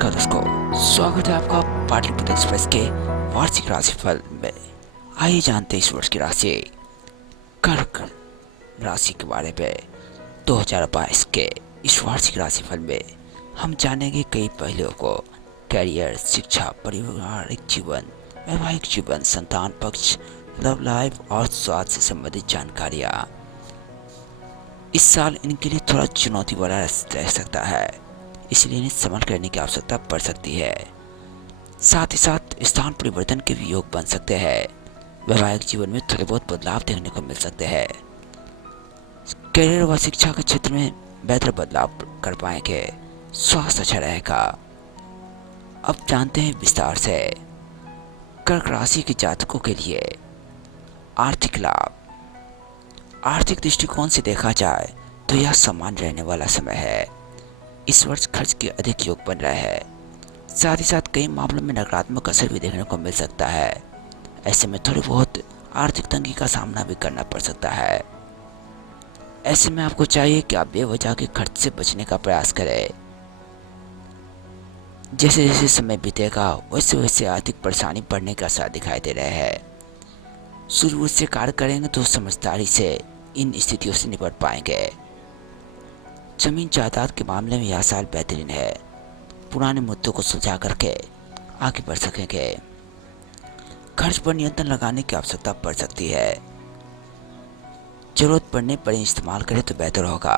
नमस्कार दोस्तों, स्वागत है आपका पाटलिपुत्र एक्सप्रेस के वार्षिक राशिफल में। आइए जानते हैं इस वर्ष की राशि कर्क राशि के बारे में। 2022 के इस वार्षिक राशिफल में हम जानेंगे कई पहलुओं को: कैरियर, शिक्षा, पारिवारिक जीवन, वैवाहिक जीवन, संतान पक्ष, लव लाइफ और स्वास्थ्य से संबंधित जानकारियाँ। इस साल इनके लिए थोड़ा चुनौती वाला रह सकता है, इसलिए इन्हें संभल करने की आवश्यकता पड़ सकती है। साथ ही साथ स्थान परिवर्तन के भी योग बन सकते हैं। वैवाहिक जीवन में थोड़े बहुत बदलाव देखने को मिल सकते हैं। करियर व शिक्षा के क्षेत्र में बेहतर बदलाव कर पाएंगे। स्वास्थ्य अच्छा रहेगा। अब जानते हैं विस्तार से कर्क राशि के जातकों के लिए आर्थिक लाभ। आर्थिक दृष्टिकोण से देखा जाए तो यह सामान्य रहने वाला समय है। इस वर्ष खर्च के अधिक योग बन रहा है। साथ ही साथ कई मामलों में नकारात्मक असर भी देखने को मिल सकता है। ऐसे में थोड़ी बहुत आर्थिक तंगी का सामना भी करना पड़ सकता है। ऐसे में आपको चाहिए कि आप बेवजह के खर्च से बचने का प्रयास करें। जैसे जैसे समय बीतेगा वैसे वैसे आर्थिक परेशानी बढ़ने का असर दिखाई दे रहे हैं। सूझबूझ से कार्य करेंगे तो समझदारी से इन स्थितियों से निपट पाएंगे। जमीन जायदाद के मामले में यह साल बेहतरीन है। पुराने मुद्दों को सुलझा करके आगे बढ़ सकेंगे। खर्च पर नियंत्रण लगाने की आवश्यकता पड़ सकती है। जरूरत पड़ने पर इस्तेमाल करें तो बेहतर होगा।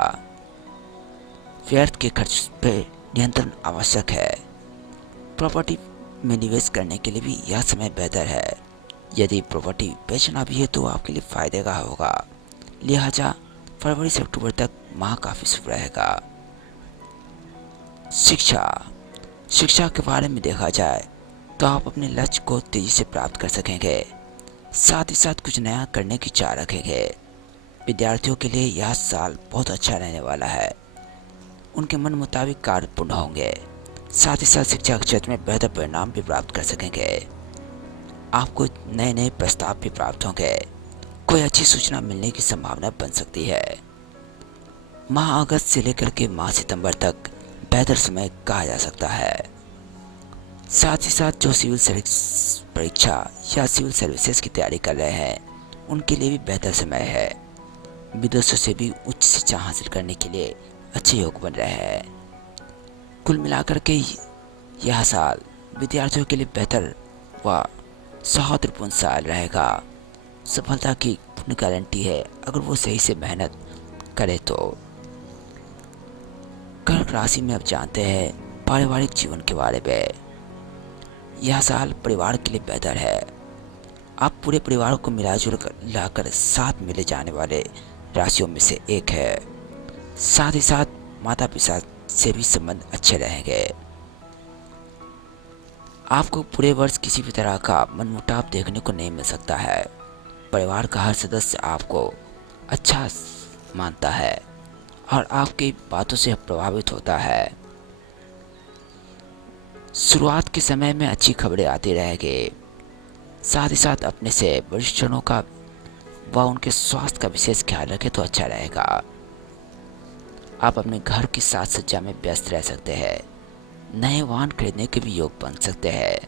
व्यर्थ के खर्च पर नियंत्रण आवश्यक है। प्रॉपर्टी में निवेश करने के लिए भी यह समय बेहतर है। यदि प्रॉपर्टी बेचना भी है तो आपके लिए फायदे का होगा। लिहाजा फरवरी से अक्टूबर तक माह काफी शुभ रहेगा। शिक्षा के बारे में देखा जाए तो आप अपने लक्ष्य को तेजी से प्राप्त कर सकेंगे। साथ ही साथ कुछ नया करने की चाह रखेंगे। विद्यार्थियों के लिए यह साल बहुत अच्छा रहने वाला है। उनके मन मुताबिक कार्य पूर्ण होंगे। साथ ही साथ शिक्षा के क्षेत्र में बेहतर परिणाम भी प्राप्त कर सकेंगे। आपको नए नए प्रस्ताव भी प्राप्त होंगे। कोई अच्छी सूचना मिलने की संभावना बन सकती है। माह अगस्त से लेकर के माह सितंबर तक बेहतर समय कहा जा सकता है। साथ ही साथ जो सिविल सर्विस परीक्षा या सिविल सर्विसेज की तैयारी कर रहे हैं उनके लिए भी बेहतर समय है। विदेशों से भी उच्च शिक्षा हासिल करने के लिए अच्छे योग बन रहे हैं। कुल मिलाकर के यह साल विद्यार्थियों के लिए बेहतर व सौहार्दपूर्ण साल रहेगा। सफलता की पूर्ण गारंटी है अगर वो सही से मेहनत करे तो। कर्क राशि में अब जानते हैं पारिवारिक जीवन के बारे में। यह साल परिवार के लिए बेहतर है। आप पूरे परिवार को मिलाजुल कर लाकर साथ मिले जाने वाले राशियों में से एक है। साथ ही साथ माता पिता से भी संबंध अच्छे रहेंगे। आपको पूरे वर्ष किसी भी तरह का मनमुटाव देखने को नहीं मिल सकता है। परिवार का हर सदस्य आपको अच्छा मानता है और आपकी बातों से प्रभावित होता है। शुरुआत के समय में अच्छी खबरें आती रहेंगी। साथ ही साथ अपने से वरिष्ठजनों का व उनके स्वास्थ्य का विशेष ख्याल रखें तो अच्छा रहेगा। आप अपने घर की साज सज्जा में व्यस्त रह सकते हैं। नए वाहन खरीदने के भी योग बन सकते हैं।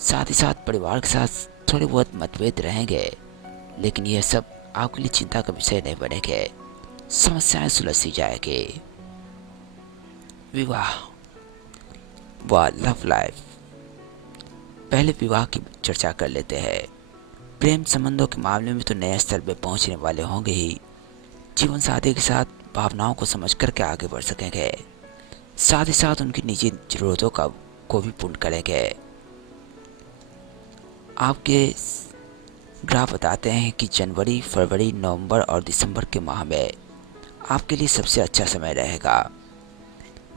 साथ ही साथ परिवार के साथ थोड़े बहुत मतभेद रहेंगे, लेकिन यह सब आपके लिए चिंता का विषय नहीं बनेंगे। समस्याएं सुलझ जाएगी। विवाह व लव लाइफ। पहले विवाह की चर्चा कर लेते हैं। प्रेम संबंधों के मामले में तो नए स्तर पर पहुंचने वाले होंगे ही। जीवन साथी के साथ भावनाओं को समझ करके आगे बढ़ सकेंगे। साथ ही साथ उनकी निजी जरूरतों को भी पूर्ण करेंगे। आपके ग्रह बताते हैं कि जनवरी, फरवरी, नवंबर और दिसंबर के माह में आपके लिए सबसे अच्छा समय रहेगा।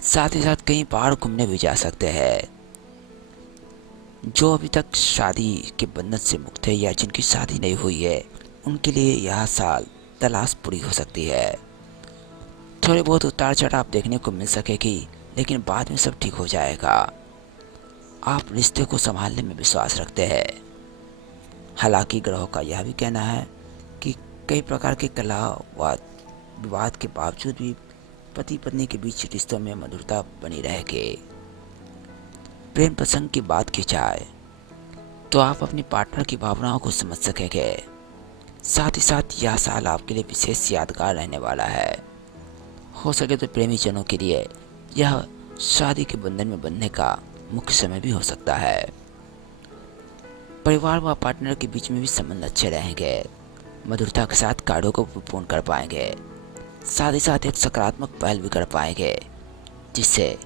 साथ ही साथ कहीं बाहर घूमने भी जा सकते हैं। जो अभी तक शादी के बंधन से मुक्त है या जिनकी शादी नहीं हुई है उनके लिए यह साल तलाश पूरी हो सकती है। थोड़े बहुत उतार चढ़ाव देखने को मिल सकेगी, लेकिन बाद में सब ठीक हो जाएगा। आप रिश्ते को संभालने में विश्वास रखते हैं। हालांकि ग्रहों का यह भी कहना है कि कई प्रकार के कलह व विवाद के बावजूद भी पति पत्नी के बीच रिश्तों में मधुरता बनी रहेगी। प्रेम प्रसंग की बात की जाए तो आप अपनी पार्टनर की भावनाओं को समझ सकेंगे। साथ ही साथ यह साल आपके लिए विशेष यादगार रहने वाला है। हो सके तो प्रेमी जनों के लिए यह शादी के बंधन में बंधने का मुख्य समय भी हो सकता है। परिवार व पार्टनर के बीच में भी संबंध अच्छे रहेंगे। मधुरता के साथ कार्यों को पूर्ण कर पाएंगे। साथ ही साथ एक सकारात्मक पहल भी कर पाएंगे, जिससे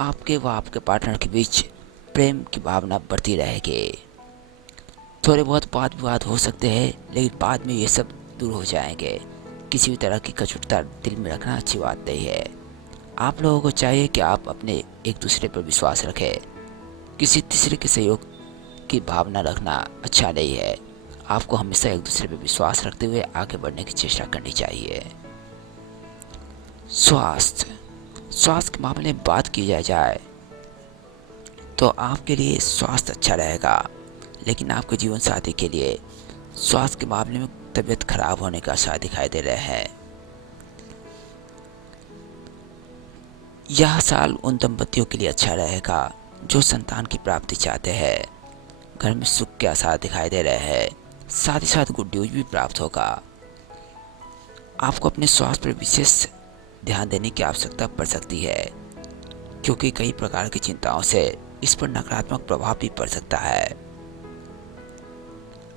आपके व आपके पार्टनर के बीच प्रेम की भावना बढ़ती रहेगी। थोड़े बहुत वाद विवाद हो सकते हैं, लेकिन बाद में ये सब दूर हो जाएंगे। किसी भी तरह की कटुता दिल में रखना अच्छी बात नहीं है। आप लोगों को चाहिए कि आप अपने एक दूसरे पर विश्वास रखें। किसी तीसरे के सहयोग की भावना रखना अच्छा नहीं है। आपको हमेशा एक दूसरे पर विश्वास रखते हुए आगे बढ़ने की चेष्टा करनी चाहिए। स्वास्थ्य के मामले में बात की जाए तो आपके लिए स्वास्थ्य अच्छा रहेगा, लेकिन आपके जीवन साथी के लिए स्वास्थ्य के मामले में तबीयत खराब होने का आसार दिखाई दे रहे हैं। यह साल उन दंपतियों के लिए अच्छा रहेगा जो संतान की प्राप्ति चाहते हैं। घर में सुख के आसार दिखाई दे रहे हैं। साथ ही साथ गुड न्यूज भी प्राप्त होगा। आपको अपने स्वास्थ्य पर विशेष ध्यान देने की आवश्यकता पड़ सकती है, क्योंकि कई प्रकार की चिंताओं से इस पर नकारात्मक प्रभाव भी पड़ सकता है।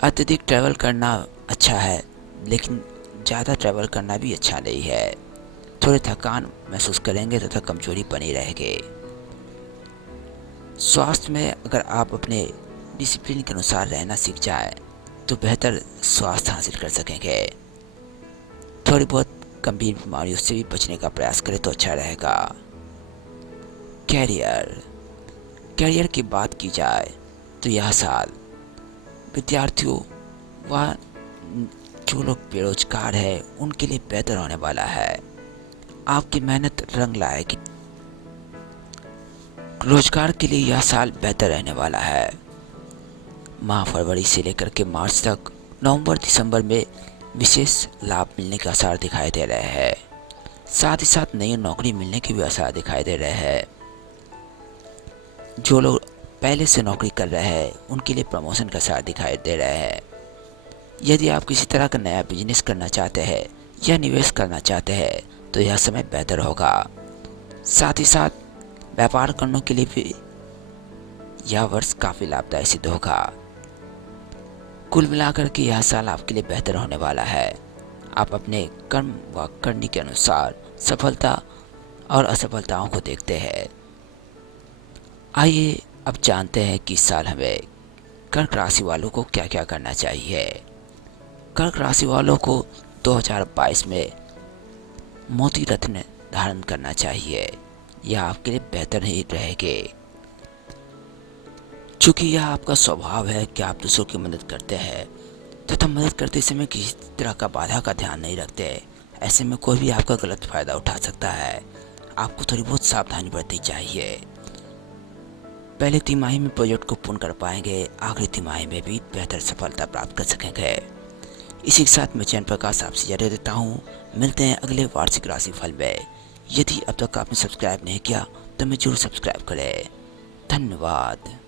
अत्यधिक ट्रैवल करना अच्छा है, लेकिन ज़्यादा ट्रैवल करना भी अच्छा नहीं है। थोड़ी थकान महसूस करेंगे तथा कमजोरी बनी रहेगी। स्वास्थ्य में अगर आप अपने डिसिप्लिन के अनुसार रहना सीख जाए तो बेहतर स्वास्थ्य हासिल कर सकेंगे। थोड़ी बहुत गंभीर बीमारियों से भी बचने का प्रयास करें तो अच्छा रहेगा। कैरियर की बात की जाए तो यह साल विद्यार्थियों व जो लोग बेरोजगार हैं उनके लिए बेहतर होने वाला है। आपकी मेहनत रंग लाएगी। रोजगार के लिए यह साल बेहतर रहने वाला है। माह फरवरी से लेकर के मार्च तक नवंबर दिसंबर में विशेष लाभ मिलने के आसार दिखाई दे रहे हैं। साथ ही साथ नई नौकरी मिलने के भी आसार दिखाई दे रहे हैं। जो लोग पहले से नौकरी कर रहे हैं उनके लिए प्रमोशन का आसार दिखाई दे रहे हैं। यदि आप किसी तरह का नया बिजनेस करना चाहते हैं या निवेश करना चाहते हैं तो यह समय बेहतर होगा। साथ ही साथ व्यापार करने के लिए भी यह वर्ष काफ़ी लाभदायक सिद्ध होगा। कुल मिलाकर के यह साल आपके लिए बेहतर होने वाला है। आप अपने कर्म व करनी के अनुसार सफलता और असफलताओं को देखते हैं। आइए अब जानते हैं कि इस साल हमें कर्क राशि वालों को क्या क्या करना चाहिए। कर्क राशि वालों को 2022 में मोती रत्न धारण करना चाहिए। यह आपके लिए बेहतर ही रहेगी, चूँकि यह आपका स्वभाव है कि आप दूसरों की मदद करते हैं तथा मदद करते समय किसी तरह का बाधा का ध्यान नहीं रखते। ऐसे में कोई भी आपका गलत फायदा उठा सकता है। आपको थोड़ी बहुत सावधानी बरतनी चाहिए। पहले तिमाही में प्रोजेक्ट को पूर्ण कर पाएंगे, आखिरी तिमाही में भी बेहतर सफलता प्राप्त कर सकेंगे। इसी के साथ मैं चैन प्रकाश आपसे इजाजत देता हूँ। मिलते हैं अगले वार्षिक राशि फल में। यदि अब तक आपने सब्सक्राइब नहीं किया तो मैं जरूर सब्सक्राइब करें। धन्यवाद।